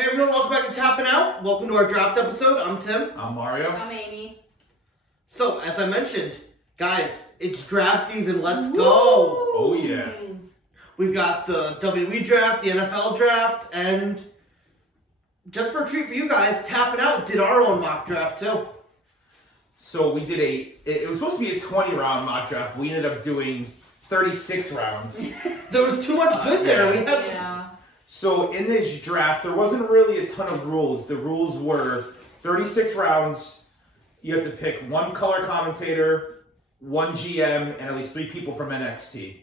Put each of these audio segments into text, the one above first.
Hey everyone, welcome back to Tappin' Out. Welcome to our draft episode. I'm Tim. I'm Mario. I'm Amy. So, as I mentioned, guys, it's draft season. Let's Woo! go. Oh yeah. We've got the WWE draft, the NFL draft, and just for a treat for you guys, Tappin' Out did our own mock draft too. So we did it was supposed to be a 20-round mock draft. We ended up doing 36 rounds. There was too much good there. We had Yeah. So in this draft, there wasn't really a ton of rules. The rules were 36 rounds. You have to pick one color commentator, one GM, and at least 3 people from NXT.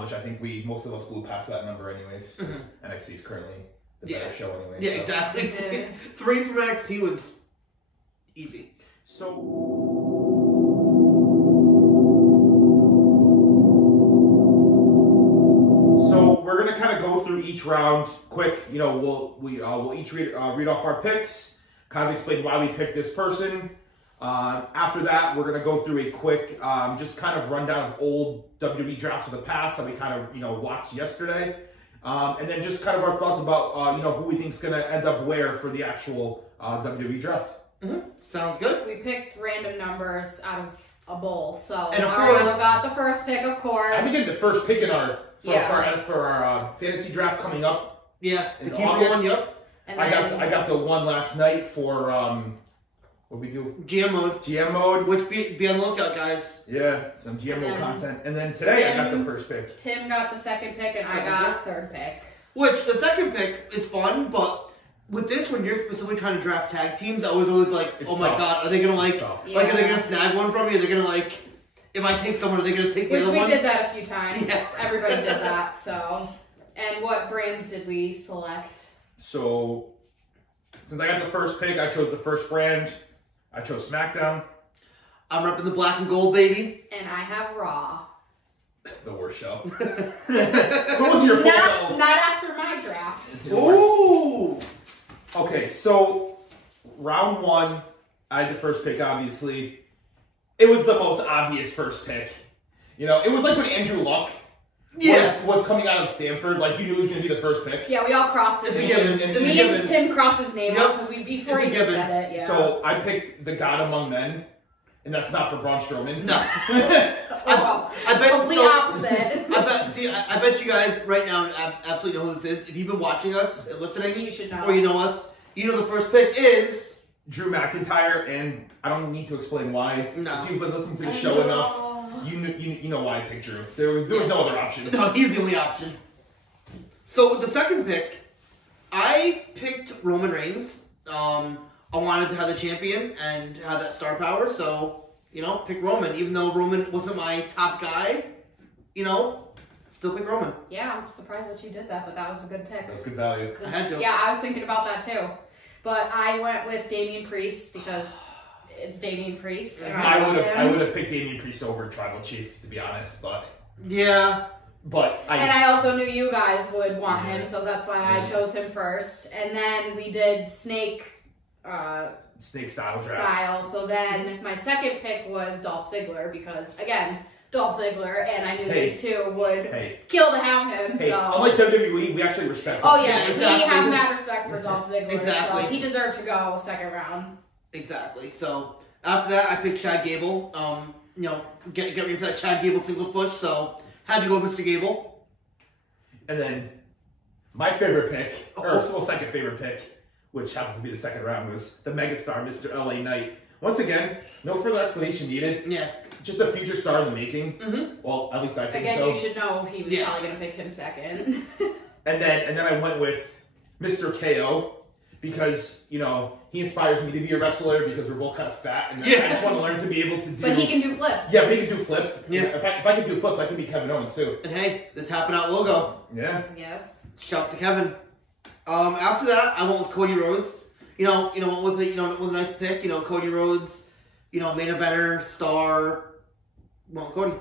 Which I think most of us blew past that number anyways. NXT is currently the better show anyway. Yeah, exactly. 3 from NXT was easy. So we're gonna kind of go through each round quick. You know, we'll each read off our picks, kind of explain why we picked this person. After that, we're gonna go through a quick, just kind of rundown of old WWE drafts of the past that we kind of watched yesterday, and then just kind of our thoughts about who we think's gonna end up where for the actual WWE draft. Sounds good. We picked random numbers out of a bowl, so And of Mario course- got the first pick, of course. I think the first pick in our Yeah. for our fantasy draft coming up. Yeah, In the keep August. going. Yep. And I then, got the one last night for what we do GM mode. GM mode. Which be on the lookout, guys. Yeah, some GM mode And then content. And then today I got the Tim- first pick. Tim got the second pick, and I got third pick. Which the second pick is fun, but with this, when you're specifically trying to draft tag teams, I was always like, It's oh my tough. god, are they gonna It's tough. like, are they Yeah. gonna snag one from me? Are they gonna if I take someone, are they gonna take the Which other we one? did that a few times. Yeah. Everybody did that, so. And what brands did we select? So since I got the first pick, I chose the first brand. I chose SmackDown. I'm repping the black and gold, baby. And I have Raw. The worst show. It wasn't your fault Not after my draft. though. Ooh. Okay, so round 1, I had the first pick, obviously. It was the most obvious first pick. You know, it was like when Andrew Luck was coming out of Stanford. Like, you knew he was going to be the first pick. Yeah, we all crossed his It's a name. given. It's a Me given. and Tim crossed his name Yep. out because before It's a he just given. said it. Yeah. So I picked the God Among Men, and that's not for Braun Strowman. No. Well, I bet complete opposite. I bet you guys right now absolutely know who this is. If you've been watching us and listening, You should know. or you know us, you know the first pick is Drew McIntyre, and I don't need to explain why. No. If you've been listening to the show enough, you know why I picked Drew. There was no other option. No, he's the only option. So with the second pick, I picked Roman Reigns. I wanted to have the champion and have that star power, so, pick Roman. Even though Roman wasn't my top guy, still pick Roman. Yeah, I'm surprised that you did that, but that was a good pick. That was good value. I had to. Yeah, I was thinking about that too. But I went with Damian Priest because it's Damian Priest. And I love him. would have picked Damian Priest over Tribal Chief, to be honest, but Yeah. And I also knew you guys would want Yeah. him, so that's why I Yeah. chose him first. And then we did Snake Snake style draft. style. So then my second pick was Dolph Ziggler because, again, Dolph Ziggler, and I knew Hey. these two would Hey, kill to have him. hey, So. unlike WWE, we actually respect Oh him. yeah, Yeah, we exactly. have mad respect for Dolph Ziggler. Exactly. So he deserved to go second round. Exactly. So after that, I picked Chad Gable. Get ready for that Chad Gable singles push. So had to go Mr. Gable. And then my favorite pick, or second favorite pick, which happens to be the second round, was the megastar, Mr. LA Knight. Once again, no further explanation needed. Yeah. Just a future star in the making. Mhm. Well, at least I think Again, so. you should know he was Yeah. probably gonna pick him second. And then I went with Mr. KO because he inspires me to be a wrestler because we're both kind of fat and I just want to learn to be able to do. But he can do flips. Yeah, but he can do flips. Yeah. If I can do flips, I can be Kevin Owens too. And hey, the Tappin' Out logo. Yeah. Yes. Shouts to Kevin. After that, I went with Cody Rhodes. Went with with a nice pick. Cody Rhodes. Main eventer, star. Well, Cody.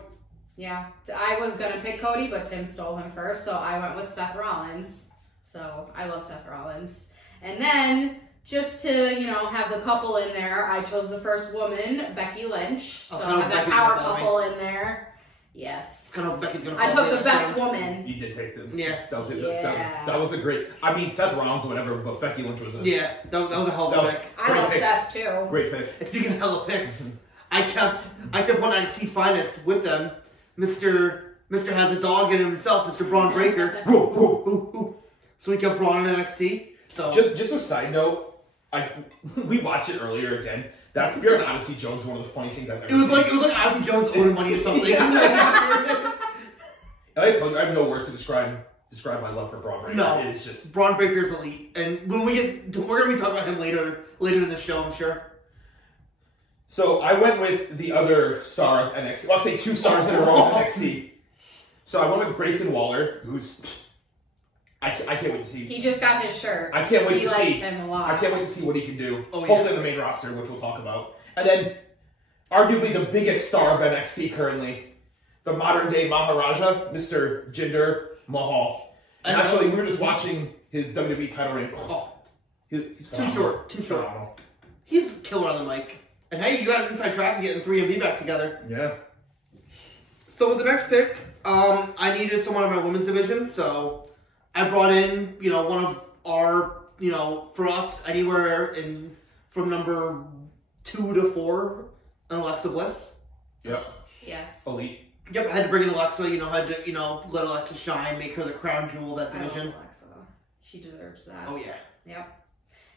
Yeah. I was gonna pick Cody, but Tim stole him first, so I went with Seth Rollins. So I love Seth Rollins. And then just to, have the couple in there, I chose the first woman, Becky Lynch. So Oh, I have that Becky's power not that couple in there. Yes. Kind of Becky's gonna. I fall took the best round. woman. You did take them. Yeah. That was it. Yeah. That was a great. I mean, Seth Rollins or whatever, but Becky Lynch was a Yeah, that was a hell of That a was- pick. I Great love pick. Seth too. great pick. And speaking of hella picks, I kept one NXT finest with them, Mr. has a dog in himself, Mr. Braun Breaker. Woo, woo, woo, woo. So we kept Braun in NXT. So Just a side note, we watched it earlier again. That Spirit and Odyssey Jones is one of the funny things I've ever it was seen. like Ozzy Jones owning money or something. And I told you, I have no words to describe my love for Braun Breaker. No. It is just Braun Breaker's elite, and when we're gonna be talking about him later in the show, I'm sure. So I went with the other star of NXT. Well, I'll say 2 stars in a row of NXT. So I went with Grayson Waller, who's I can't wait to see. He just got his shirt. I can't wait He to likes see. him a lot. I can't wait to see what he can do. Oh, Both yeah. in the main roster, which we'll talk about. And then, arguably the biggest star of NXT currently, the modern day Maharaja, Mr. Jinder Mahal. And I know. actually, we were just watching his WWE title reign. Oh, He's too short. phenomenal. He's a killer on the mic. And hey, you got an inside track of getting 3MB back together. Yeah. So with the next pick, I needed someone in my women's division, so I brought in, one of our, for us, anywhere from number 2 to 4, an Alexa Bliss. Yep. Yes. Elite. Yep, I had to bring in Alexa, had to, let Alexa shine, make her the crown jewel of that I love division. Alexa. She deserves that. Oh yeah. Yep.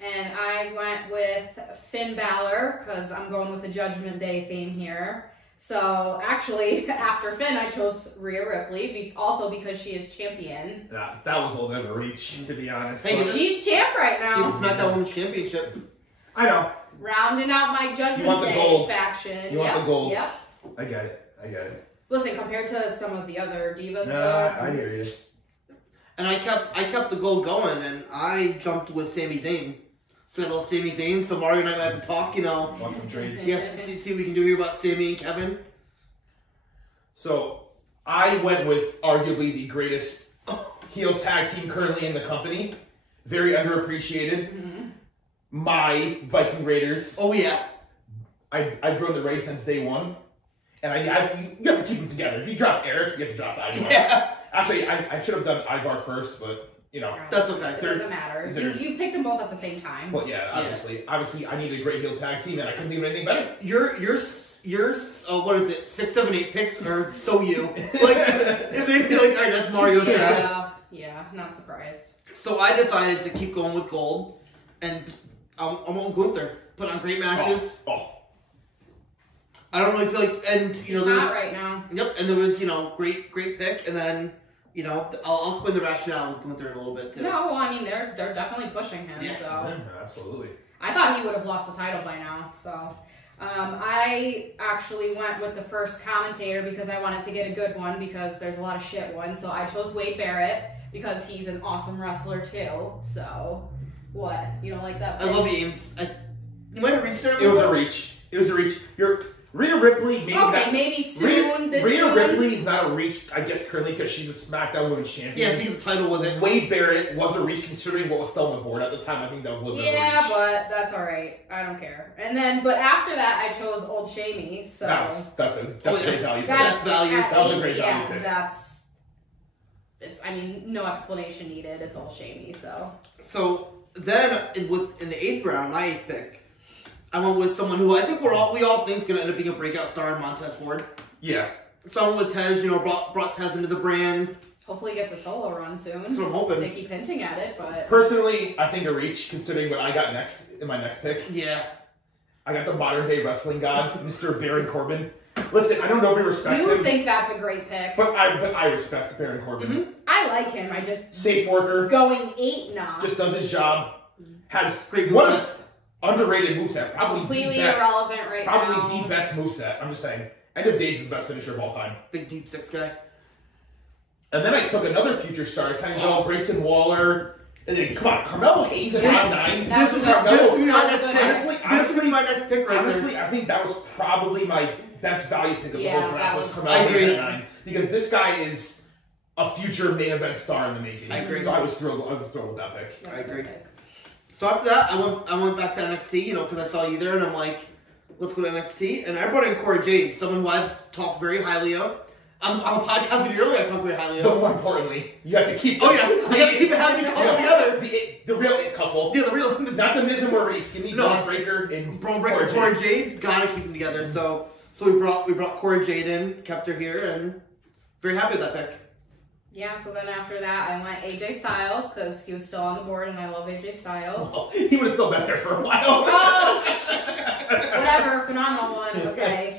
And I went with Finn Balor because I'm going with the Judgment Day theme here. So actually, after Finn, I chose Rhea Ripley, also because she is champion. Yeah, that was a little bit of a reach, to be honest. Hey, but- She's champ right He was now. SmackDown Women's Championship. I know. Rounding out my Judgment You want the Day gold. faction. You want Yep, the gold. Yep. I get it. Listen, compared to some of the other divas, Nah, though, I hear you. And I kept the gold going, and I jumped with Sami Zayn. So a little Sami Zayn, so Mario and I might have to talk, Want some trades? Yes, see what we can do here about Sami and Kevin. So I went with arguably the greatest heel tag team currently in the company. Very underappreciated. Mhm. My Viking Raiders. Oh yeah. I've run the raid since day one. And you have to keep them together. If you draft Eric, you have to draft Ivar. Yeah. Actually, I should have done Ivar first, but, That's okay. It doesn't matter. You picked them both at the same time. But yeah, obviously I needed a great heel tag team, and I couldn't think of anything better. Yours, what is it? 6, 7, 8 picks are so you. Like, if they'd be like, all right, that's Mario draft. Yeah, not surprised. So I decided to keep going with gold, and I'm on Gunther. Put on great matches. Oh. I don't really feel like, and He's there's not right now. Yep, and there was great pick, and then I'll explain the rationale with Gunther in a little bit too. No, well, I mean they're definitely pushing him. Yeah. So Yeah, absolutely. I thought he would have lost the title by now. So I actually went with the first commentator because I wanted to get a good one because there's a lot of shit ones. So I chose Wade Barrett because he's an awesome wrestler too. So what? You don't like that? I love Ames. You might have reached there. It was a reach. Rhea Ripley, maybe Okay, maybe soon. Rhea Ripley is not a reach, I guess, currently because she's a SmackDown Women's Champion. Yeah, so you get the title with it. Wade Barrett was a reach considering what was still on the board at the time. I think that was a little bit of a Yeah, reach. but that's all right. I don't care. And then, but after that, I chose Old Shamey. So That's a great value. pick. That's value. at That was a eight, great value yeah, pick. I mean, no explanation needed. It's Old Shamey. So then, in the 8th round, my 8th pick, I went with someone who I think we all think is going to end up being a breakout star in Montez Ford. Yeah. So I went with Tez, brought Tez into the brand. Hopefully, he gets a solo run soon. That's what I'm hoping. They keep hinting at it, but Personally, I think a reach considering what I got next in my next pick. Yeah. I got the modern day wrestling god, Mr. Baron Corbin. Listen, I know nobody respects you him, think that's a great pick. but I respect Baron Corbin. Mm-hmm. I like him. I just Safe worker, going 8 now. just does his job, has Great one moveset. of underrated moveset, probably completely the best. irrelevant right now. Probably the best moveset. I'm just saying. End of Days is the best finisher of all time. Big deep 6 guy. And then I took another future star to kind of go Grayson Waller. And then, come on, Carmelo Hayes at round 9. That's This is Carmelo. my next Honestly, pick. This is my next pick right Honestly, I think that was probably my best value pick of the Yeah, whole draft that was was- Carmelo I Hayes agree. at 9. Because this guy is a future main event star in the making. I agree. So I was thrilled with that pick. That's I a good agree. pick. So after that, I went back to NXT, because I saw you there, and I'm like, let's go to NXT. And I brought in Corey Jade, someone who I've talked very highly of. I'm a podcast video earlier. I talked very highly of. But more importantly, you have to keep. Oh yeah, you have to keep it happy together. The real it couple. Yeah, the real. Not the Miz and Maurice. Give me Braun Breaker and Corey Jade. Gotta keep them together. So we brought Corey Jade in, kept her here, and very happy with that pick. Yeah, so then after that, I went AJ Styles because he was still on the board, and I love AJ Styles. Well, he would have still been there for a while. Whatever, phenomenal one. Okay.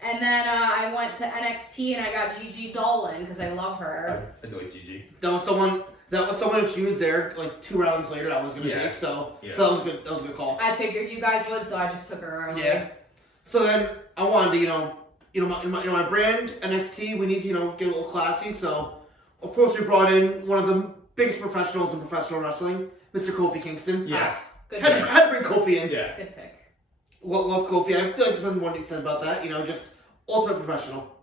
And then I went to NXT and I got Gigi Dolan because I love her. I do like Gigi. That was someone if she was there like 2 rounds later I was gonna take. So that was good. That was a good call. I figured you guys would, so I just took her early. Yeah. So then I wanted to my brand NXT. We need to get a little classy. So of course we brought in one of the biggest professionals in professional wrestling, Mr. Kofi Kingston. Yeah. Good Had pick. to bring Kofi in. Yeah. Good pick. Love Kofi. I feel like there's something more to be said about that. Just ultimate professional.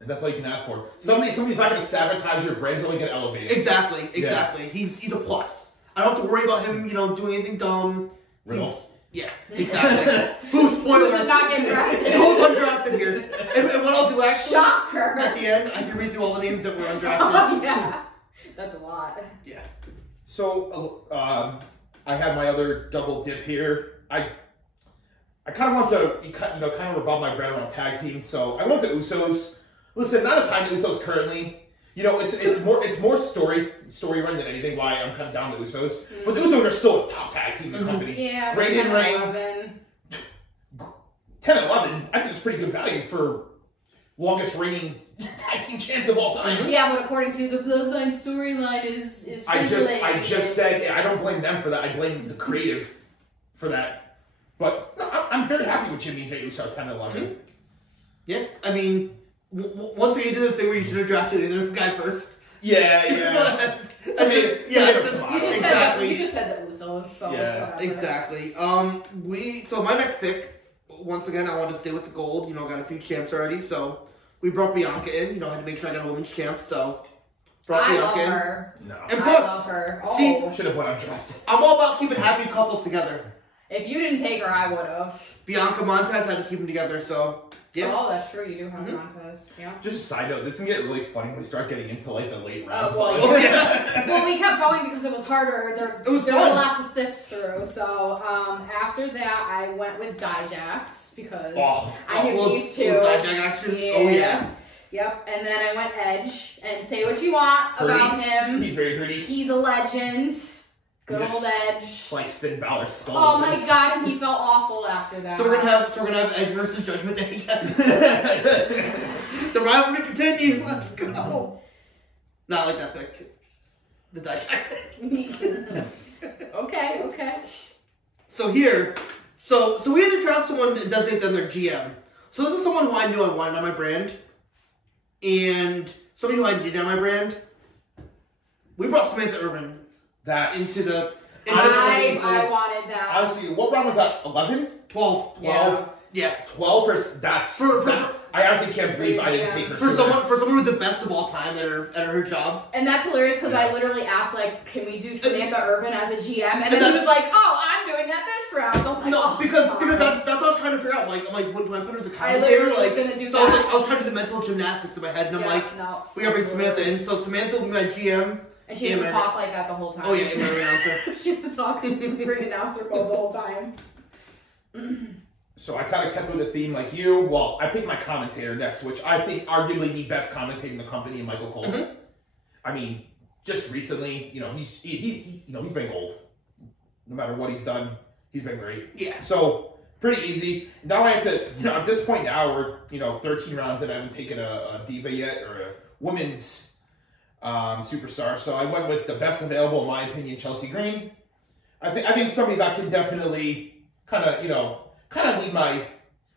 And that's all you can ask for. Somebody's not going to sabotage your brand until they get elevated. Exactly. Yeah. He's a plus. I don't have to worry about him, doing anything dumb. Riddle. Yeah, exactly. Who's spoiler? Who did not get drafted? Who's undrafted here? And what I'll do actually, Shocker. at the end, I can read through all the names that were undrafted. Oh, yeah. That's a lot. Yeah. So, I had my other double dip here. I kind of want to, kind of revolve my brand around tag teams. So I went to Usos. Listen, not as high to Usos currently. It's more story run than anything. Why I'm kind of down to Usos, but the Usos are still a top tag team in the company. Yeah, great in ring. 10 and 11. I think it's pretty good value for longest reigning tag team champs of all time. Yeah, but according to the Bloodline storyline is I just said I don't blame them for that. I blame the creative for that. But no, I'm very happy with Jimmy and Jey Uso 10 and 11. Yeah, I mean, once again, you did the thing where you should have drafted the other guy first. Yeah. You just said the Usos, so yeah, exactly. So my next pick, once again, I wanted to stay with the gold. Got a few champs already, so we brought Bianca in. Had to make sure I got a women's champ, so brought Bianca in. Her. No. And plus, I love her. Oh. See, should have went undrafted. I'm all about keeping happy couples together. If you didn't take her, I would have. Bianca Montez had to keep them together, so yeah. Oh, that's true. You do have Montez. Yeah. Just a side note, this can get really funny when we start getting into like the late rounds. Well, we kept going because it was harder. There was a lot to sift through. So after that, I went with Dijax because I knew these two. Dijak action. Yeah. Oh yeah. Yep. And then I went Edge. And say what you want about him. He's very pretty. He's a legend. Good old Edge. Sliced Finn Balor's skull. Oh my god, and he felt awful after that. So we're gonna have Edge versus Judgment Day again. The rivalry continues. Let's go. Not like that pick. The Dijak pick. Okay. So here, so we had to draft someone that designate them their GM. So this is someone who I knew I wanted on my brand, and somebody who I did on my brand. We brought Samantha Irvin. That's into the. I wanted that. Honestly, what round was that? 11? 12. Yeah. 12 or that's. I honestly can't believe I didn't take her. For someone who's the best of all time at her job. And that's hilarious because I literally asked can we do Samantha Irvin as a GM? And then he was like, oh, I'm doing that this round. So I was like, because that's what I was trying to figure out. I'm like, what do I put her as a commentator? I literally was gonna do so that. I was trying to do the mental gymnastics in my head, and I'm like, no, we gotta bring Samantha in. So Samantha will be my GM. And she has to talk like that the whole time. Oh yeah, ring announcer. She has to talk ring announcer code the whole time. So I kind of kept with the theme like you. Well, I picked my commentator next, which I think arguably the best commentator in the company, Michael Cole. Mm-hmm. I mean, just recently, he's been gold. No matter what he's done, he's been great. Yeah. So pretty easy. Now I have to, at this point now we're 13 rounds and I haven't taken a diva yet or a women's superstar. So I went with the best available, in my opinion, Chelsea Green. I think somebody that can definitely kind of lead my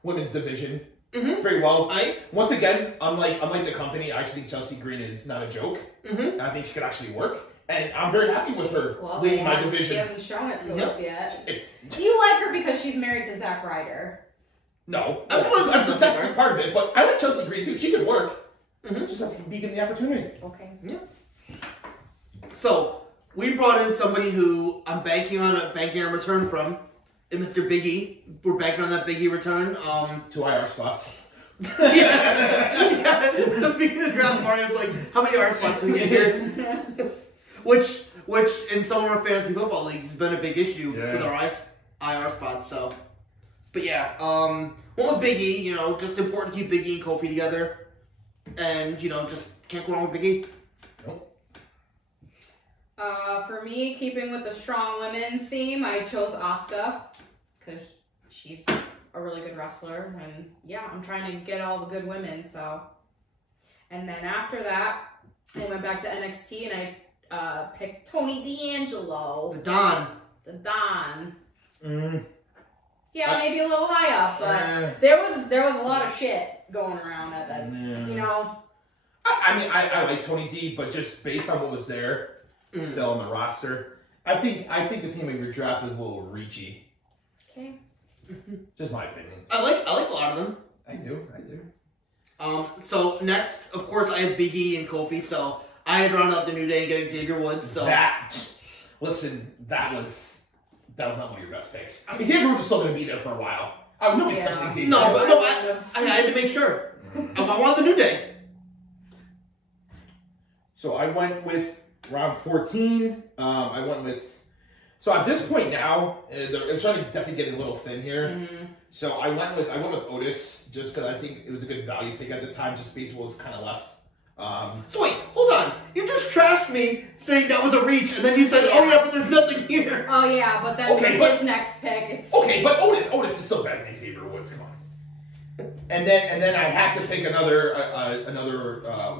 women's division very well. Once again, unlike the company, I actually think Chelsea Green is not a joke. Mm-hmm. I think she could actually work. And I'm very happy with her leading my division. She hasn't shown it to us yet. Do you like her because she's married to Zack Ryder? No. That's part of it, but I like Chelsea Green too. She could work. Mm-hmm. Just have to be given the opportunity. Okay. Yeah. So we brought in somebody who I'm banking on a return from, and Mr. Big E. We're banking on that Big E return. 2 IR spots. Yeah. The beginning of the draft, Mario's like, how many IR spots do we get here? Which in some of our fantasy football leagues has been a big issue with our IR spots. So, but yeah, well with Big E, you know, just important to keep Big E and Kofi together, and you know, just can't go wrong with Big E. Nope. For me, keeping with the strong women theme, I chose Asuka because she's a really good wrestler, and yeah, I'm trying to get all the good women. So, and then after that, I went back to NXT and I picked Tony D'Angelo. The Don. The Don. Mm. Yeah, maybe a little high up, but there was a lot of shit going around at that. You know. I mean, I like Tony D, but just based on what was there, still on the roster, I think the team of your draft was a little reachy. Okay. Just my opinion. I like a lot of them. I do. So next, of course, I have Big E and Kofi. So I had rounded up the New Day and getting Xavier Woods. So that was not one of your best picks. I mean, Xavier Woods is still going to be there for a while. Nobody's touching Xavier. No, but so I had to make sure. I want the New Day. So I went with round 14. I went with. So at this point now, it's starting to definitely getting a little thin here. Mm-hmm. So I went with Otis just because I think it was a good value pick at the time, just based on what was kind of left. So wait, hold on. You just trashed me saying that was a reach, and then you said, "Oh yeah, but there's nothing here." Oh yeah, but then his next pick, it's okay. But Otis is still better than Xavier Woods. Come on. And then I had to pick another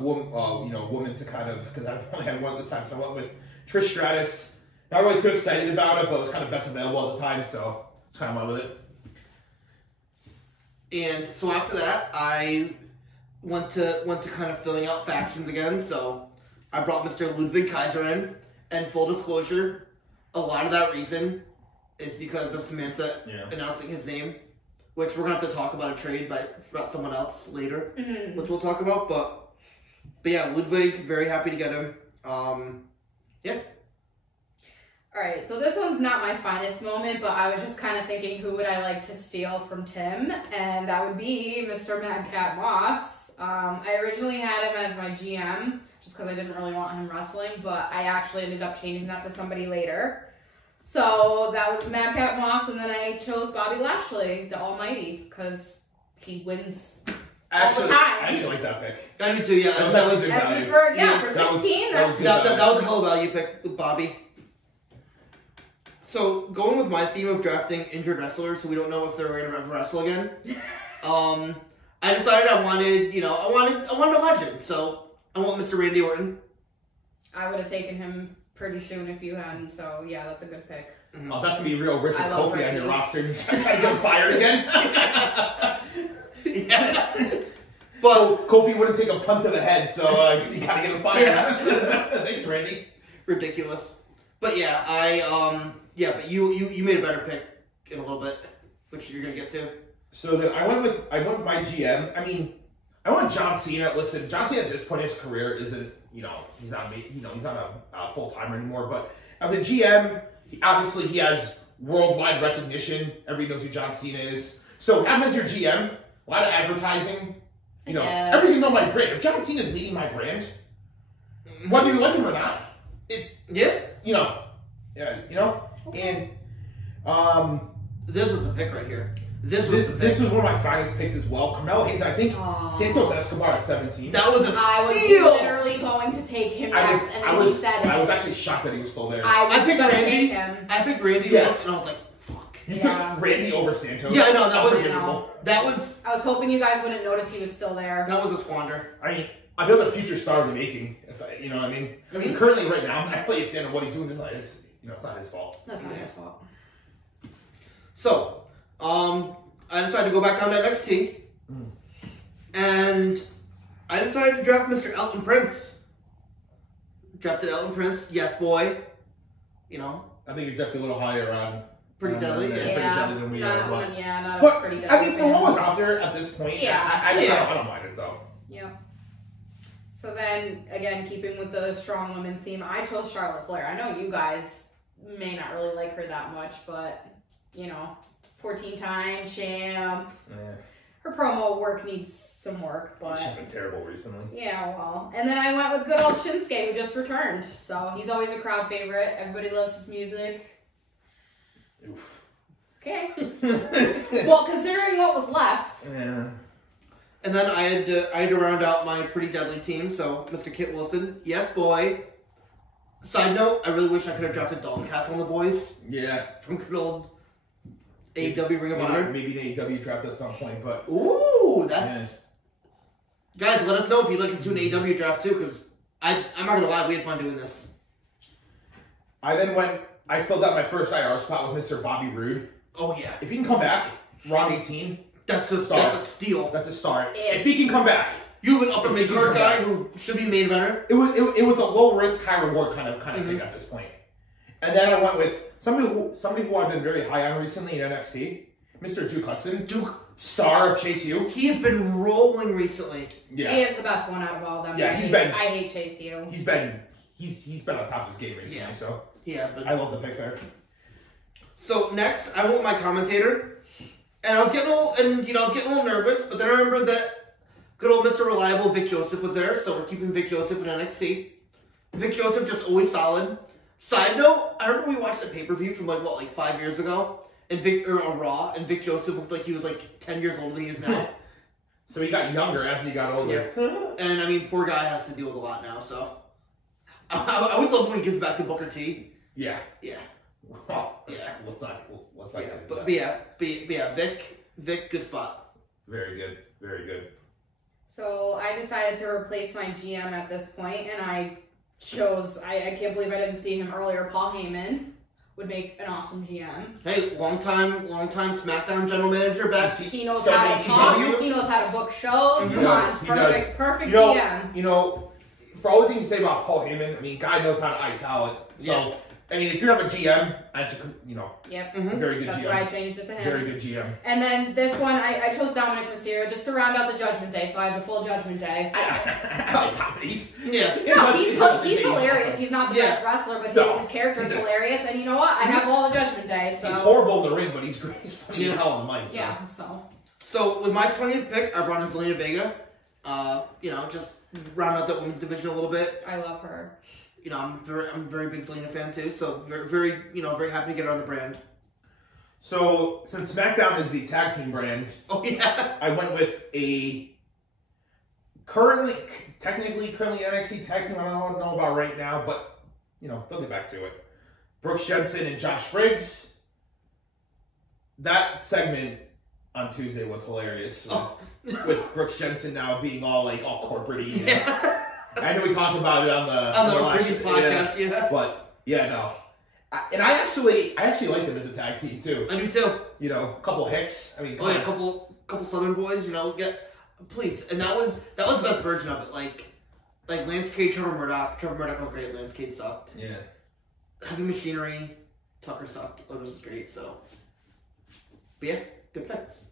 woman to kind of, because I've only had one this time, so I went with Trish Stratus. Not really too excited about it, but it was kind of best available at the time, so it's kind of went with it. And so after that, I went to kind of filling out factions again. So I brought Mr. Ludwig Kaiser in, and full disclosure, a lot of that reason is because of Samantha announcing his name, which we're gonna have to talk about a trade about someone else later, which we'll talk about. But yeah, Ludwig, very happy to get him. Yeah. Alright, so this one's not my finest moment, but I was just kind of thinking who would I like to steal from Tim, and that would be Mr. Madcap Moss. I originally had him as my GM, just because I didn't really want him wrestling, but I actually ended up changing that to somebody later. So that was Madcap Moss, and then I chose Bobby Lashley, the Almighty, because he wins all the time. I actually like that pick. I do too, yeah. That was for 16. That was a hell of a value pick with Bobby. So, going with my theme of drafting injured wrestlers who we don't know if they're going to ever wrestle again, I decided I wanted a legend. So, I want Mr. Randy Orton. I would have taken him pretty soon if you hadn't, so yeah, that's a good pick. Oh, that's going to be real rich with Kofi on Randy. your roster. Trying to get him fired again? Yeah. But Kofi wouldn't take a punt to the head, so you got to get him fired. Thanks, Randy. Ridiculous. But yeah, but you made a better pick in a little bit, which you're gonna get to. So then I went with my GM. I mean, I want John Cena. Listen, John Cena at this point in his career isn't, he's not a full timer anymore. But as a GM, he has worldwide recognition. Everybody knows who John Cena is. So have him as your GM. A lot of advertising. Everything know my brand. If John Cena's leading my brand, whether you like him or not, it's Okay. And this was the pick right here. This was one of my finest picks as well. Carmelo Hayes, I think Santos Escobar at 17. That was a steal. I was literally going to take him next, and then he said it. I was actually shocked that he was still there. I picked Randy. Him. I picked Randy. Yes. And I was like, fuck. You took Randy over Santos. Yeah, no, that was unbelievable. That was. I was hoping you guys wouldn't notice he was still there. That was a squander. I mean, another future star in the making. You know what I mean? I mean, currently right now, I'm not really a fan of what he's doing. It's not his fault. That's not his fault. So, I decided to go back down to NXT, and I decided to draft Mr. Elton Prince. Drafted Elton Prince, yes boy. I think you're definitely a little higher on. Pretty deadly, pretty deadly than we are. Not pretty deadly. I mean, for what was out there at this point, I don't mind it though. Yeah. So then, again, keeping with the strong women theme, I chose Charlotte Flair. I know you guys may not really like her that much, but 14-time champ. Yeah. her promo work needs some work, but She's been terrible recently. yeah, well. And then I went with good old Shinsuke, who just returned. So he's always a crowd favorite. Everybody loves his music. Oof. Okay. Well, considering what was left. Yeah. And then I had to round out my pretty deadly team. So Mr. Kit Wilson, yes boy. Side note, I really wish I could have drafted Dalton Castle on the boys Yeah. from good old AEW Ring of Honor. Maybe an AEW draft at some point, but Ooh, that's... Guys, let us know if you'd like us to do an AEW draft too, because I'm not going to lie, we had fun doing this. I filled out my first IR spot with Mr. Bobby Roode. Oh, yeah. If he can come back, Round 18, That's a steal. that's a start. If- If he can come back, You have an upper If he mid-card can guy come who should be main eventer. it was a low risk, high reward kind of pick at this point. And then I went with somebody who I've been very high on recently in NXT, Mr. Duke Hudson, star of Chase U. He has been rolling recently. Yeah, He is the best one out of all of them. Yeah, I hate Chase U. he's been on top of his game recently. Yeah. So Yeah, but I love the pick there. so next I want my commentator, and I was getting a little nervous, but then I remembered that good old Mr. Reliable Vic Joseph was there, so we're keeping Vic Joseph in NXT. Vic Joseph just always solid. Side note, I remember we watched a pay-per-view from like 5 years ago, and on Raw, and Vic Joseph looked like he was like 10 years older than he is now. So he got younger as he got older. And I mean, poor guy has to deal with a lot now, so I would love when he gets back to Booker T. Yeah. Yeah. Well, Yeah. Let's not Yeah, get into but that. yeah, Vic, good spot. Very good. Very good. So I decided to replace my GM at this point, and I chose, I can't believe I didn't see him earlier, Paul Heyman would make an awesome GM. Hey, long time SmackDown general manager back. He knows how to talk, he knows how to book shows, He does. perfect You know, GM. For all the things you say about Paul Heyman, I mean, guy knows how to eye talent. So, Yeah. I mean, if you have a GM, that's Yep, very good that's GM. why I changed it to him. Very good GM. And then this one, I chose Dominic Mysterio just to round out the Judgment Day, so I have the full Judgment Day. I like comedy. Yeah. No, he's hilarious. He's not the Yeah. best wrestler, but No. his character is hilarious. And you know what? I have all the Judgment Day, so He's horrible in the ring, but he's great. He's funny as Yeah. hell on the mic. So. yeah. So So with my 20th pick, I brought in Zelina Vega. Just round out that women's division a little bit. I love her. I'm a very big Zelina fan too, so very happy to get her on the brand. So, since SmackDown is the tag team brand, Oh yeah. I went with a technically currently NXT tag team I don't know about right now, but, they'll get back to it. Brooks Jensen and Josh Briggs. That segment on Tuesday was hilarious. With Brooks Jensen now being all corporate-y. Yeah. I know we talked about it on the last previous podcast, yeah. But yeah, no. And I actually like them as a tag team too. I do too. A couple hicks. I mean, Oh yeah, a couple Southern boys, please. And that was the best version of it. Like Lance Cade, Trevor Murdoch was great. Lance Cade sucked. Yeah. Heavy Machinery, Tucker sucked. It was great. So, but yeah, good picks.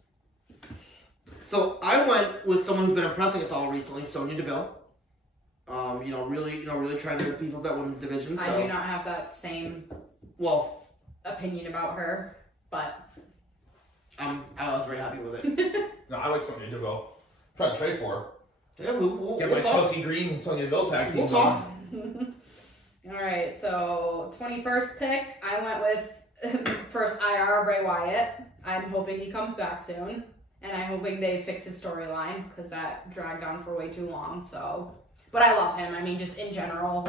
So I went with someone who's been impressing us all recently, Sonya Deville. Really trying to beef up that women's division. So. I do not have that same opinion about her, but I was very happy with it. No, I like Sonya Deville. Trying to trade for her. Yeah, we'll Get my talk. Chelsea Green and Sonya Deville tag team. We'll talk. All right, so 21st pick, I went with first IR Bray Wyatt. I'm hoping he comes back soon, and I'm hoping they fix his storyline because that dragged on for way too long. So, but I love him. I mean, just in general,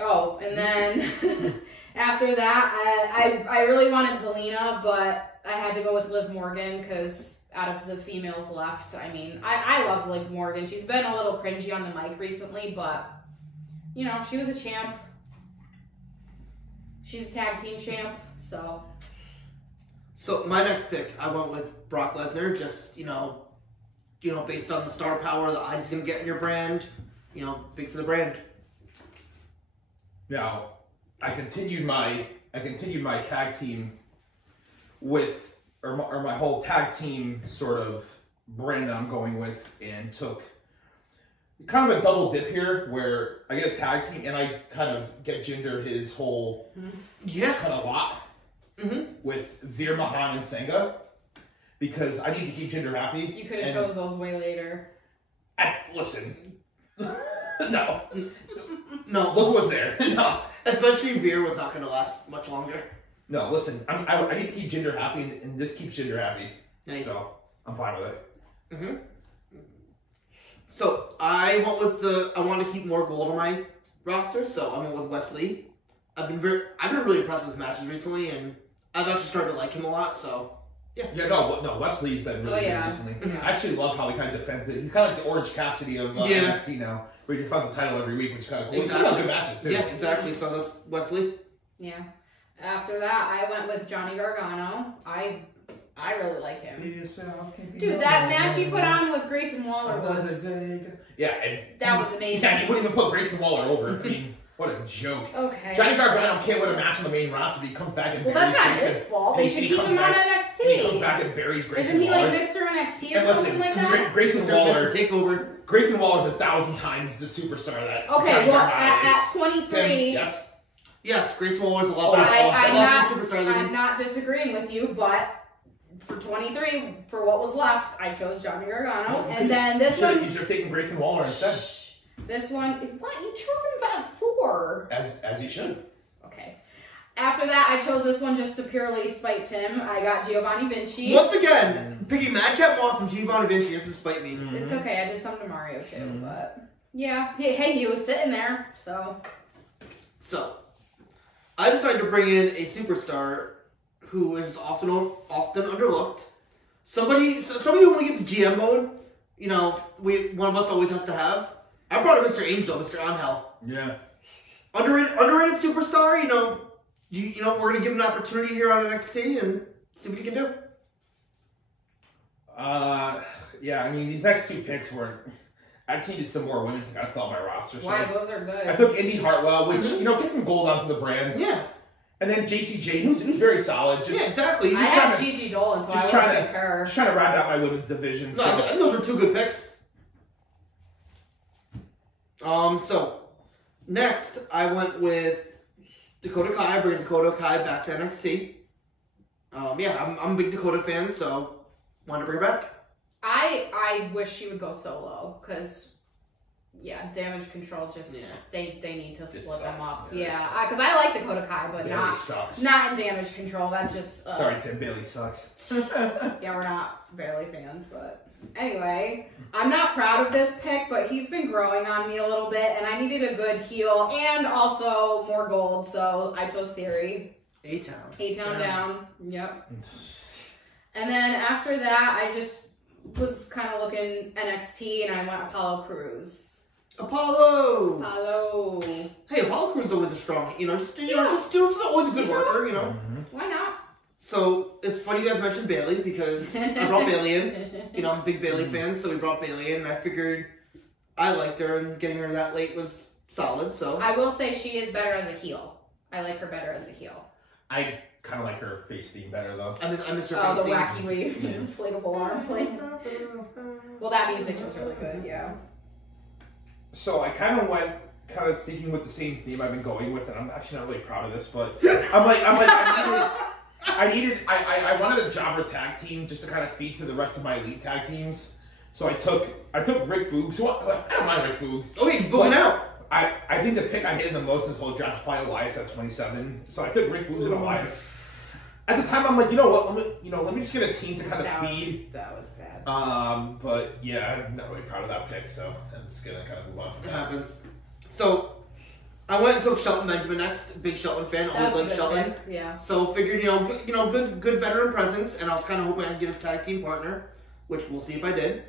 Oh, and then after that, I really wanted Zelina, but I had to go with Liv Morgan because out of the females left, I mean, I love Liv Morgan. She's been a little cringy on the mic recently, but, she was a champ. She's a tag team champ, so. So my next pick, I went with Brock Lesnar, just, based on the star power, the eyes he's going to get in your brand, big for the brand. Now, I continued my tag team with, or my whole tag team sort of brand that I'm going with, and took kind of a double dip here, where I get a tag team and I kind of get Jinder his whole kind of lot. with Veer, Mahan, and Senga because I need to keep Jinder happy. You could have chose those way later. Listen. No. No. Look what's there. No. Especially Veer was not going to last much longer. No, listen. I need to keep Jinder happy, and this keeps Jinder happy. Nice. So, I'm fine with it. So, I want to keep more gold on my roster, so I went with Wesley. I've been really impressed with his matches recently, and I've actually started to like him a lot, so... Yeah, no, Wesley's been really good recently. Yeah. I actually love how he kind of defends it. He's kind of like the Orange Cassidy of NXT now, where he defends the title every week, which is kind of cool. Exactly. He's got good matches, too. Yeah, exactly. So that's Wesley. Yeah. After that, I went with Johnny Gargano. I really like him. Dude, that match he put on with Grayson Waller was... Yeah, and... That was amazing. Yeah, he wouldn't even put Grayson Waller over. I mean, what a joke. Okay. Johnny Gargano can't win a match on the main roster, but he comes back and Well, buries that's not Grayson. his fault. They should keep him on NXT. And he comes back and buries Grayson Isn't he Waller. like Mr. NXT or And something like that? Grayson Mr. Waller... Takeover. Grayson Waller's 1,000 times the superstar that Okay, Johnny well, Gargano is. at 23... Tim, yes. Yes, Grayson Waller's a lot better. I'm not disagreeing with you, but for 23, for what was left, I chose Johnny Gargano. And then this one... You should have taken Grayson Waller instead. This one... What? You chose him at 4. As he should. Okay. After that, I chose this one just to purely spite Tim. I got Giovanni Vinci. Once again, picking Madcap Moss and Giovanni Vinci just to spite me. It's okay. I did something to Mario too, but... Yeah. Hey, he was sitting there, so... So, I decided to bring in a superstar who is often underlooked. Somebody who when we get to GM mode, one of us always has to have. I brought in Mr. Angel, Mr. Angel. Yeah. Underrated superstar, we're gonna give him an opportunity here on NXT and see what he can do. Yeah, I mean, these next 2 picks weren't... I just needed some more women to kind of fill out my roster. Why? Those are good. I took Indy Hartwell, which, gets some gold onto the brand. Yeah. And then JCJ, who's very solid. Yeah, exactly. I had Gigi Dolan, so I would have picked her. Just trying to round out my women's division. No, I think those are 2 good picks. So, next, I went with Dakota Kai. I bring Dakota Kai back to NXT. I'm a big Dakota fan, so wanted to bring her back. I wish she would go solo, because, Damage Control they need to split them up. Yeah, because I like Dakota Kai, but not in Damage Control. That's just... Sorry, Tim, Bailey sucks. Yeah, we're not Bailey fans, but... Anyway, I'm not proud of this pick, but he's been growing on me a little bit, and I needed a good heel and also more gold, so I chose Theory. A-Town down. Yep. And then after that, I just was kind of looking NXT, and I went Apollo Crews. Apollo! Hey, Apollo Crews is always a strong, just always a good worker, Why not? So, it's funny you guys mentioned Bailey, because I brought Bailey in. I'm a big Bailey fan, so we brought Bailey in, and I figured I liked her, and getting her that late was solid, so. I will say she is better as a heel. I like her better as a heel. I kind of like her face theme better, though. I miss her face theme. Oh, the wacky wave, inflatable arm thing. Well, that music was really good, yeah. So, I kind of went sticking with the same theme I've been going with, and I'm actually not really proud of this, but I wanted a jobber tag team just to kind of feed to the rest of my elite tag teams. So I took Rick Boogs. I don't mind Rick Boogs. Oh, he's booging out. I think the pick I hated the most in this whole draft was probably Elias at 27. So I took Rick Boogs and Elias. At the time, I'm like, let me just get a team to kind of feed. That was bad. But yeah, I'm not really proud of that pick, so I'm just gonna kind of move on from that. It happens. So I went and took Shelton Benjamin next. Big Shelton fan, always liked Shelton. Pick. Yeah. So figured, good veteran presence, and I was kind of hoping I could get his tag team partner, which we'll see if I did.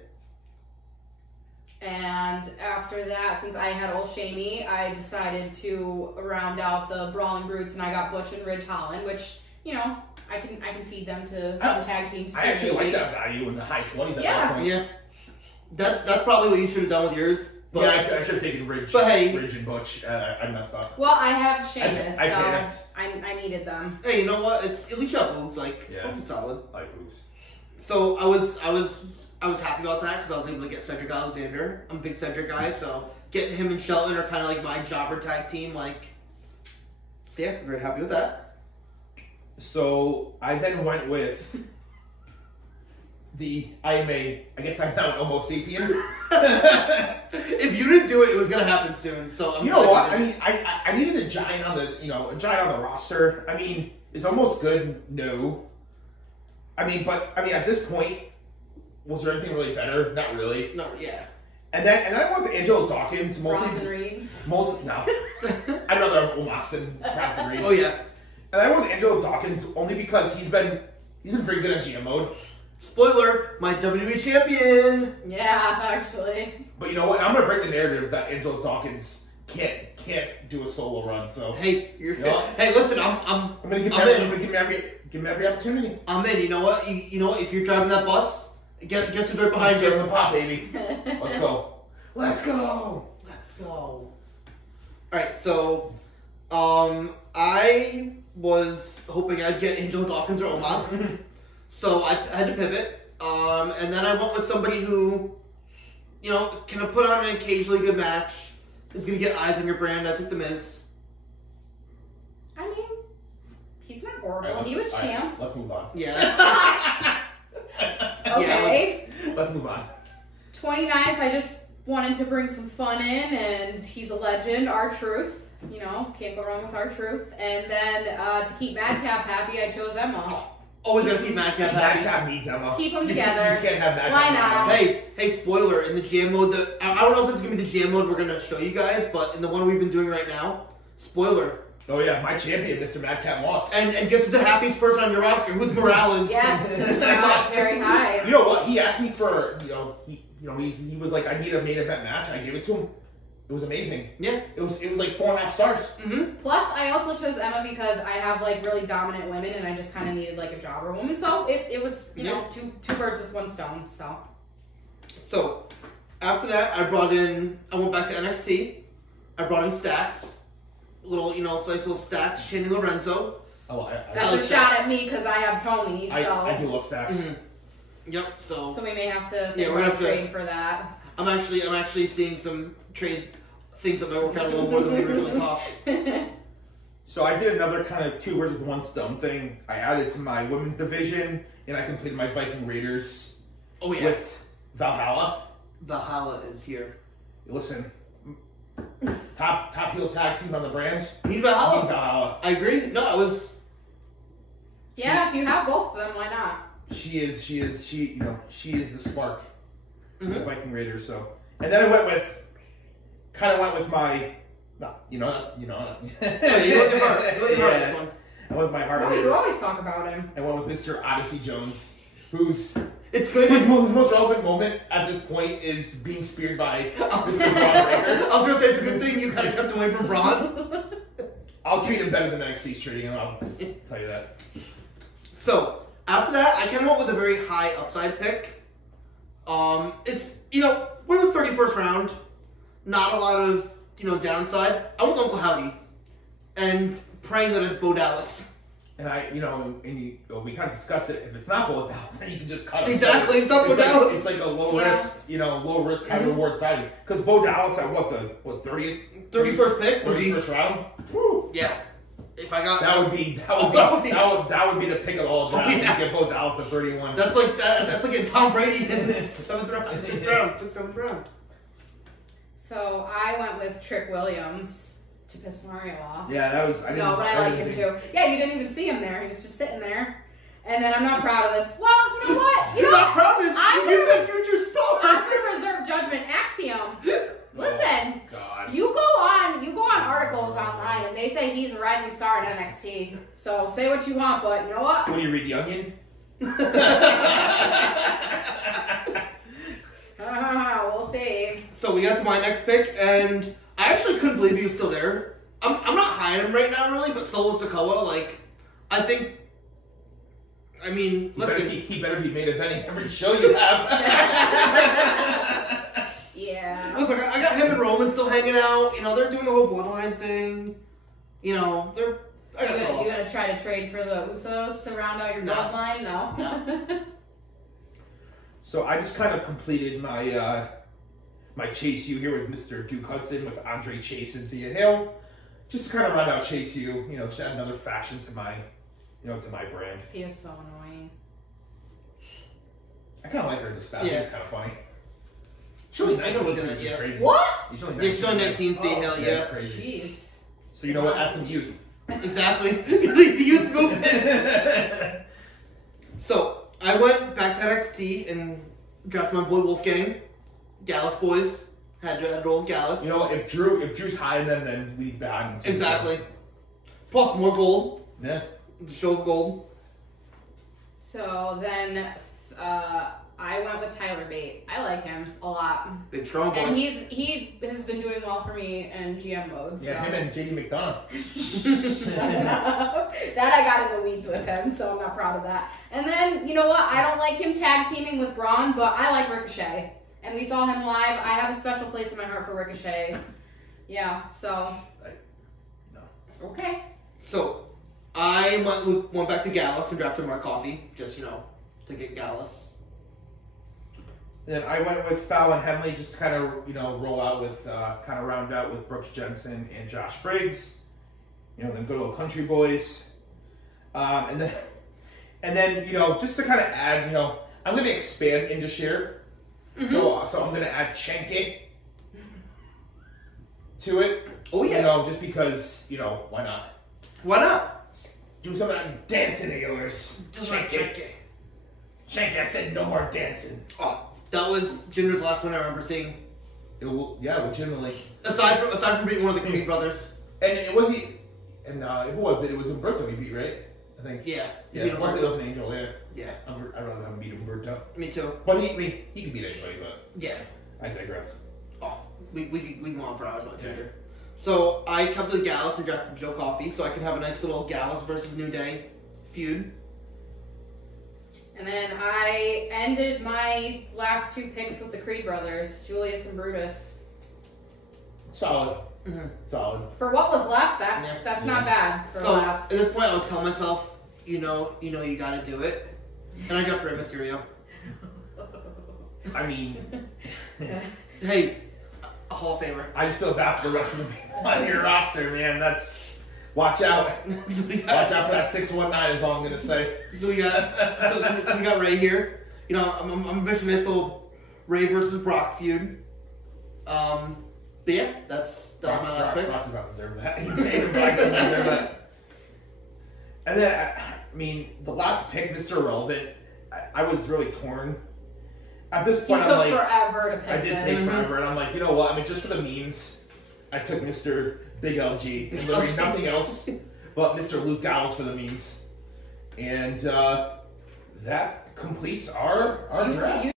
And after that, since I had Old Shamey, I decided to round out the Brawling Brutes, and I got Butch and Ridge Holland, which, I can feed them to some tag teams. I actually like that value in the high 20s at that point. Yeah. That's probably what you should have done with yours. But, yeah, I should have taken Ridge. But hey, Ridge and Butch. I messed up. Well, I have Sheamus, so I needed them. Hey, you know what? It's at least you have Boogs. Boogs is solid. I like Boogs. So I was happy about that because I was able to get Cedric Alexander. I'm a big Cedric guy, so getting him and Shelton are kind of like my jobber tag team. So yeah, very happy with that. So I then went with I guess I'm now an Homo sapien. If you didn't do it, it was gonna happen soon. So You know what? I mean, I needed a giant on the roster. I mean, is almost good? No. I mean, at this point, was there anything really better? Not really. No, yeah. And then I went with Angelo Dawkins. Bronson Reed. No. I'd rather have Omos than Bronson Reed. Oh yeah. And I went with Angelo Dawkins only because he's been very good at GM mode. Spoiler, my WWE champion. Yeah, actually. But you know what? I'm gonna break the narrative that Angelo Dawkins can't do a solo run. So Hey, You know what? hey, listen, I'm gonna give him every opportunity. I'm in. You know what? You know what? If you're driving that bus, guess who's right behind you? the pop, baby. Let's go. Let's go. Let's go. All right, so, I was hoping I'd get Angelo Dawkins or Omos, so I had to pivot. And then I went with somebody who, you know, can put on an occasionally good match, is gonna get eyes on your brand. I took the Miz. I mean, he's not horrible. He was champ. Let's move on. Yeah. Okay. Let's move on. 29th, I just wanted to bring some fun in, and he's a legend, R-Truth. You know, can't go wrong with R-Truth. And then to keep Madcap happy, I chose Emma. Always gonna keep Madcap happy. Madcap needs Emma. Keep them together. You can't have Madcap. Why not? Hey, spoiler, in the GM mode, I don't know if this is going to be the GM mode we're going to show you guys, but in the one we've been doing right now, spoiler. Oh yeah, my champion, Mr. Madcap Moss. And guess who's the happiest person on your roster? Who's Morales? Yes, that's very high. You know what? He asked me for, he was like, I need a main event match. I gave it to him. It was amazing. Yeah. It was like 4.5 stars. Mm-hmm. Plus, I also chose Emma because I have like really dominant women, and I just kind of needed like a jobber woman. So it was, you know, two birds with one stone. So, after that, I went back to NXT. I brought in Stacks. Nice little Stacks, Shane Lorenzo. Oh, That's a shot at me because I have Tony. So I do love Stacks. Mm-hmm. Yep. So we may have to we're gonna have to trade for that. I'm actually seeing some trade things that might work out a little more than we originally talked. So I did another kind of 2 birds with one stone thing. I added to my women's division, and I completed my Viking Raiders. Oh yeah. With Valhalla. Valhalla is here. Listen, top heel tag team on the brand. You need Valhalla. You need Valhalla. I agree. No, it was. Yeah, if you have both of them, why not? She is the spark. Mm-hmm. The Viking Raiders. So, and then I went with my, You went with your heart. You went with your heart this one. I went with my heart. Oh, you always talk about him. I went with Mr. Odyssey Jones, whose It's good. His most relevant moment at this point is being speared by Mr. Braun Breaker. I was gonna say it's a good thing you kind of kept away from Braun. I'll treat him better than NXT's treating him. I'll tell you that. So after that, I kind of went with a very high upside pick. It's we're in the 31st round, not a lot of downside. I went with Uncle Howdy, and praying that it's Bo Dallas. And we kind of discussed it. If it's not Bo Dallas, then you can just cut him. Exactly, it's not Bo Dallas. It's like a low risk, high reward signing. Because Bo Dallas at what 30th, 31st pick would be 31st round. Woo. Yeah. If I got that would be the pick of all draft. Yeah. You get Bo Dallas at 31. That's like getting Tom Brady in the 7th round. So I went with Trick Williams to piss Mario off. Yeah, that was. But I like him too. Yeah, you didn't even see him there. He was just sitting there. And then I'm not proud of this. Well, you know what? You're not proud of this. You said future star. I'm gonna reserve judgment. Axiom. Listen, God. you go on articles online and they say he's a rising star in NXT. So say what you want, but you know what? When you read The Onion. We'll see. So we got to my next pick, and I actually couldn't believe he was still there. I'm not high on him right now, really, but Solo Sikoa, listen. He better be main eventing every show you have. Yeah. Listen, I got him and Roman still hanging out. They're doing the whole bloodline thing. I got Solo. You gonna try to trade for the Usos to round out your bloodline? No. So I just kind of completed my my Chase U here with Mr. Duke Hudson with Andre Chase and Thea Hill. Just to kind of round out Chase U, just add another faction to my to my brand. He is so annoying. I kind of like her just that. Yeah. It's kind of funny. She's only 19, look at that, which is yeah. crazy. What? She's only Yeah, she's only 19, Oh, hell yeah, yeah. it's crazy. Jeez. So you know what? Add some youth. Exactly. The youth movement. So, I went back to NXT and drafted my boy Wolfgang. Gallus boys. Had to roll with Gallus. You know, if Drew's high in them, then we's bad. Exactly. Plus more gold. Yeah. The show's gold. So then I went with Tyler Bate. I like him a lot. Big strong boy. And he has been doing well for me in GM mode. So. Yeah, him and JD McDonough. That I got in the weeds with him, so I'm not proud of that. And then, you know what? I don't like him tag teaming with Braun, but I like Ricochet. And we saw him live. I have a special place in my heart for Ricochet. Yeah, so. No. Okay. So, I went back to Gallus and drafted Mark Coffey, just, to get Gallus. Then I went with Fallon Henley just to kind of, roll out with, kind of round out with Brooks Jensen and Josh Briggs. Them good old country boys. And then, just to kind of add, I'm going to expand into Sheer. Mm-hmm. So I'm going to add Chenke to it. Oh, yeah. Just because, why not? Why not? Do some of that dancing of yours. Just like Chenke. Chenke, I said no more dancing. Oh, that was Jinder's last one I remember seeing. Yeah, legitimately. Aside from being one of the Creed brothers. And it was he, and who was it? It was Umberto he beat, right? I think. Yeah. Yeah, Umberto was an angel, yeah. Yeah. I'd rather have him beat Umberto. Me too. But he could beat anybody, but Yeah. I digress. Oh, we can go on for hours about Yeah. Jinder. So I kept with Gallus and drafted Joe Coffey, so I could have a nice little Gallus versus New Day feud. And then I ended my last two picks with the Creed brothers, Julius and Brutus. Solid. Mm-hmm. Solid. For what was left, that's not bad for So last. at this point, I was telling myself, you gotta do it, and I got Rey Mysterio. I mean, Hey, a Hall of Famer. I just feel bad for the rest of the people on your roster, man. Watch out. Watch out for that 619 is all I'm gonna say. So we got Ray here. I'm envisioning this little Ray versus Brock feud. But yeah, that was my last pick. Brock does not deserve that. Even Brock doesn't deserve that. And then, the last pick, Mr. Irrelevant, I was really torn. At this point, You took forever to pick I did this. take forever, and I'm like, you know what? Just for the memes, I took Mr. Big LG, and literally nothing else but Mr. Luke Gallows for the memes. And that completes our draft.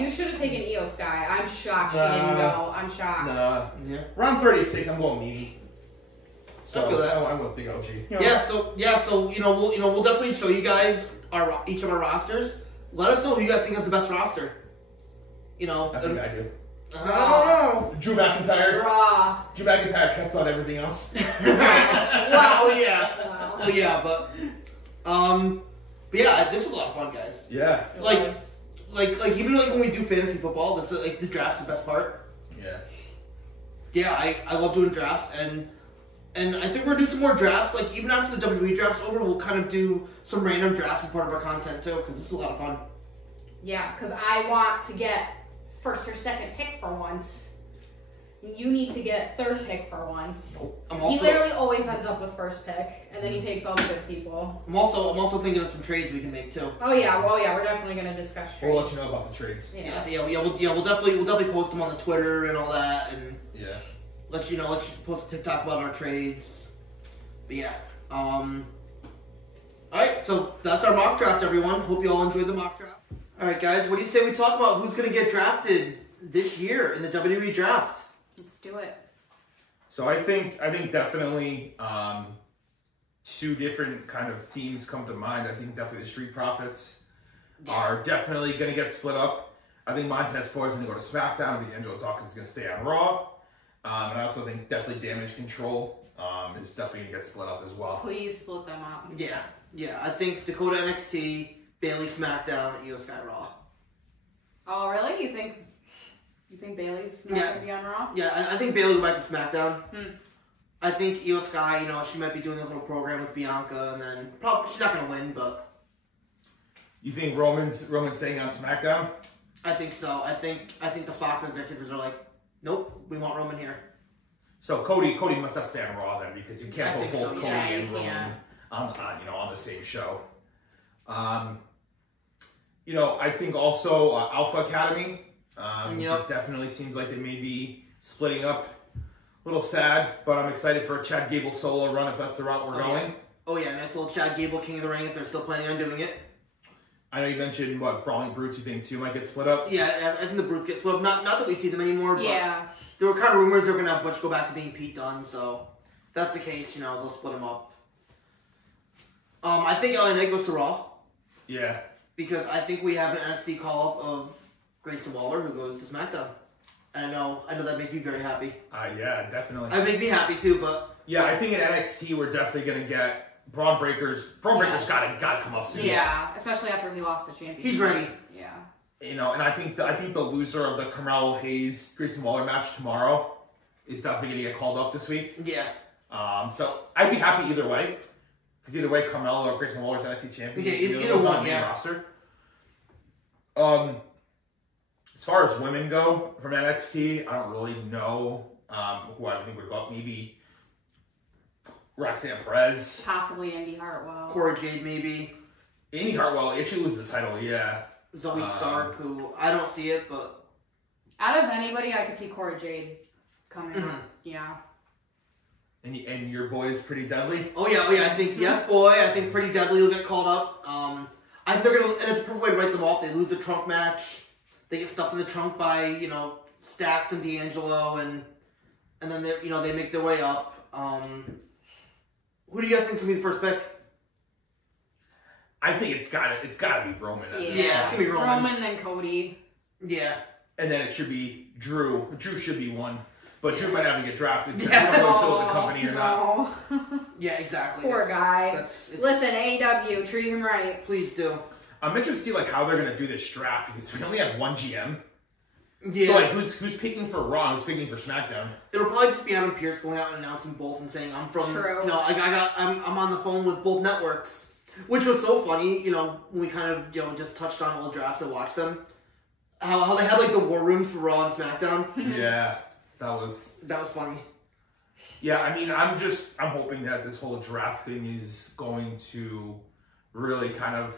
You should have taken Io Sky. I'm shocked she didn't go. I'm shocked. Nah. Yeah. Round 36, I'm going Mimi. So I feel that. I'm with Big LG. So we'll definitely show you guys each of our rosters. Let us know who you guys think has the best roster. I think I do. I don't know. Drew McIntyre. Raw. Drew McIntyre cuts out everything else. Wow. Yeah. Wow. Well, yeah, but yeah, this was a lot of fun, guys. Yeah. It Like- was. Like even when we do fantasy football, that's the draft's the best part. Yeah. Yeah, I love doing drafts, and I think we're gonna do some more drafts. Like even after the WWE draft's over, we'll kind of do some random drafts as part of our content too, because this is a lot of fun. Yeah, because I want to get first or second pick for once. You need to get third pick for once. I'm He also literally always ends up with first pick, and then he takes all the good people. I'm also thinking of some trades we can make too. Oh yeah, we're definitely gonna discuss trades. We'll let you know about the trades. Yeah. We'll definitely post them on the Twitter and all that, and Yeah. let you post a TikTok about our trades. But yeah, all right, so that's our mock draft, everyone. Hope you all enjoyed the mock draft. All right, guys, what do you say we talk about who's gonna get drafted this year in the WWE draft? Let's do it. So I think definitely two different kind of themes come to mind. I think definitely the Street Profits are definitely going to get split up. I think Montez Ford is going to go to SmackDown. I think Angelo Dawkins is going to stay on Raw. And I also think definitely Damage Control is definitely going to get split up as well. Please split them up. Yeah. I think Dakota NXT, Bailey SmackDown, Io Sky Raw. Oh, really? You think Bailey's not going to be on Raw? Yeah, I think Bailey will go back to SmackDown. Hmm. I think Io Sky, she might be doing a little program with Bianca, and then probably she's not going to win, but You think Roman's staying on SmackDown? I think so. I think the Fox executives are like, nope, we want Roman here. So Cody must have to stay on Raw then, because you can't put both so, Cody yeah. and You Roman can't. on the same show. I think also Alpha Academy. Yep. Definitely seems like they may be splitting up. A little sad, but I'm excited for a Chad Gable solo run if that's the route we're going. Yeah. Oh yeah, nice little Chad Gable King of the Ring if they're still planning on doing it. I know you mentioned Brawling Brutes. You think two might get split up? Yeah, I think the Brute gets split up. Not that we see them anymore, but Yeah. there were kind of rumors they were going to have Butch go back to being Pete Dunne, so if that's the case, they'll split them up. I think LA Knight goes to Raw, Yeah. because I think we have an NXT call-up of Grayson Waller who goes to SmackDown. And I know that make you very happy. Yeah, definitely. It make me happy too, but Yeah, I think in NXT we're definitely gonna get Braun Breaker's. Braun Breaker's Yes. gotta come up soon. Yeah, especially after he lost the championship. he's ready. Yeah. And I think the loser of the Carmelo Hayes Grayson Waller match tomorrow is definitely gonna get called up this week. Yeah. So I'd be happy either way, because either way Carmelo or Grayson Waller's NXT champion. Yeah, either one's one, on the main yeah. roster. As far as women go from NXT, I don't really know who I think would go up. Maybe Roxanne Perez. Possibly Indy Hartwell. Cora Jade maybe. Indy Hartwell, if she loses the title, yeah. Zoe Stark, who I don't see it, but Out of anybody, I could see Cora Jade coming Mhm. up. Yeah. And your boy is pretty deadly. oh yeah. I think yes, boy. I think Pretty Deadly will get called up. I think they're gonna, and it's a perfect way to write them off. They lose the trunk match. They get stuffed in the trunk by Stax and D'Angelo, and then they make their way up. Who do you guys think's gonna be the first pick? I think it's gotta be Roman. At this Yeah, it's point. gonna be Roman. Roman, then Cody. Yeah. And then it should be Drew. Drew should be one. But Drew might have to get drafted. Yeah. I don't know if he's still with the company or not. No. Yeah, exactly. Poor guy. Listen, AEW, treat him right. Please do. I'm interested to see how they're gonna do this draft, because we only have one GM. Yeah. So who's picking for Raw? Who's picking for SmackDown? It'll probably just be Adam Pearce going out and announcing both and saying I'm from. True. I'm on the phone with both networks, which was so funny. When we kind of just touched on old drafts and watched them, how they had the war room for Raw and SmackDown. Yeah, that was funny. Yeah, I mean, I'm hoping that this whole draft thing is going to really kind of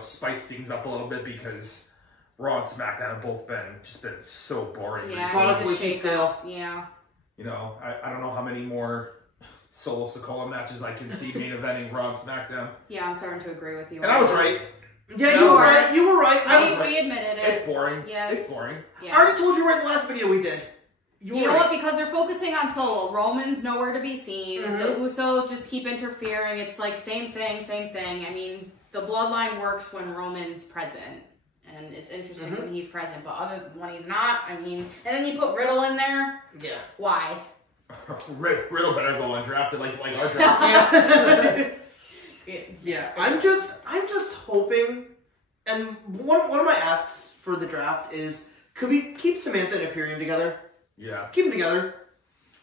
spice things up a little bit, because Raw and SmackDown have both been so boring. Yeah, recently. Honestly, it needs a she's shake-up. Yeah. I don't know how many more Solo Sikoa matches I can see main eventing Raw and SmackDown. Yeah, I'm starting to agree with you. And I was right. Yeah, you were right. You were right. We admitted it. It's boring. Yes. It's boring. Yeah. I already told you right in the last video we did. You know what? Because they're focusing on Solo. Roman's nowhere to be seen. Mhm. The Usos just keep interfering. It's same thing. I mean, the bloodline works when Roman's present. And it's interesting when he's present. But when he's not, I mean... And then you put Riddle in there. Yeah. Why? Riddle better go undrafted like our draft. Yeah. I'm just hoping, and one of my asks for the draft is, could we keep Samantha and Imperium together? Yeah. Keep them together.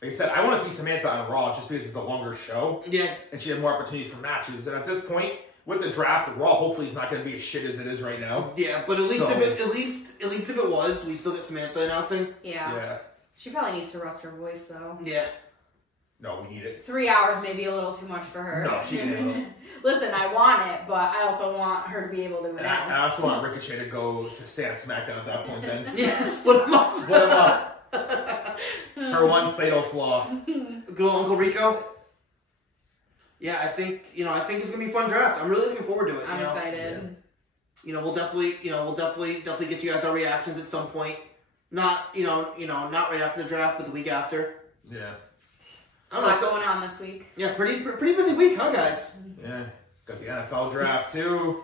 Like I said, I want to see Samantha on Raw just because it's a longer show. Yeah. And she had more opportunities for matches. And at this point, with the draft, Raw hopefully is not going to be as shit as it is right now. Yeah, but at least So- if it was, we still get Samantha announcing. Yeah. Yeah. She probably needs to rest her voice, though. Yeah. No, we need it. 3 hours may be a little too much for her. No, she didn't. Listen, I want it, but I also want her to be able to And announce. I also want Ricochet to go to stay on SmackDown at that point then. Yeah, split them up. Split them up. Her one fatal flaw. Good old Uncle Rico. Yeah, I think it's gonna be a fun draft. I'm really looking forward to it. I'm excited. We'll definitely get you guys our reactions at some point. Not not right after the draft, but the week after. Yeah. A lot going on this week. Yeah, pretty busy week, huh, guys? Yeah. Got the NFL draft too.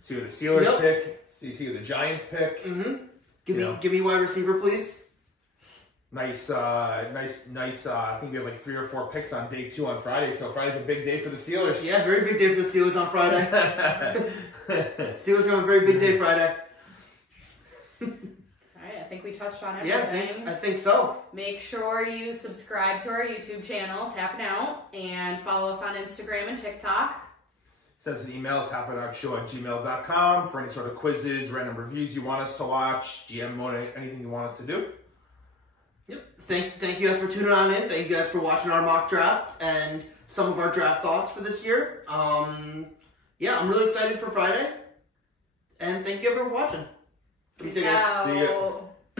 See what the Steelers pick. See what the Giants pick. Mm-hmm. Give me wide receiver, please. Nice. I think we have like 3 or 4 picks on day 2 on Friday. So Friday's a big day for the Steelers. Yeah, very big day for the Steelers on Friday. Steelers have a very big day Friday. Alright, I think we touched on everything. Yeah, I think so. Make sure you subscribe to our YouTube channel, Tappin Out, and follow us on Instagram and TikTok. Send us an email, tappinoutshow@gmail.com for any sort of quizzes, random reviews you want us to watch, GM mode, anything you want us to do. Yep. Thank you guys for tuning on in. Thank you guys for watching our mock draft and some of our draft thoughts for this year. Yeah, I'm really excited for Friday. And thank you everyone for watching. Peace out. See you.